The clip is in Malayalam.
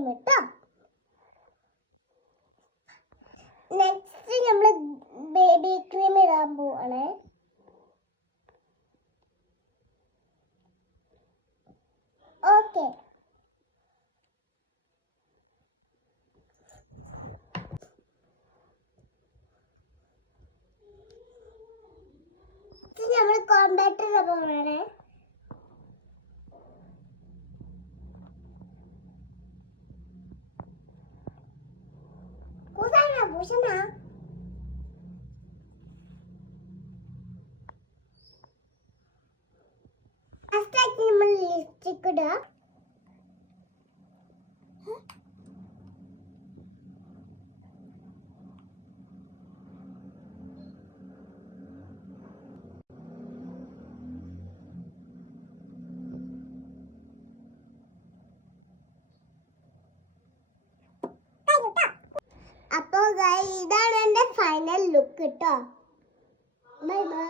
ക്രീം കേട്ടോ. നെക്സ്റ്റ് നമ്മൾ ബേബി ക്രീം ഇടാൻ പോവാണ്. ഓക്കെ, നമ്മൾ കോമ്പാക്ട് ഇടാൻ പോവാണ്. പൂശണ ഫസ്റ്റ് നമ്മൾ ലിപ്സ്റ്റിക് ഇടുക. അപ്പോൾ ഇതാണ് എൻ്റെ ഫൈനൽ ലുക്ക് കേട്ടോ. Bye bye.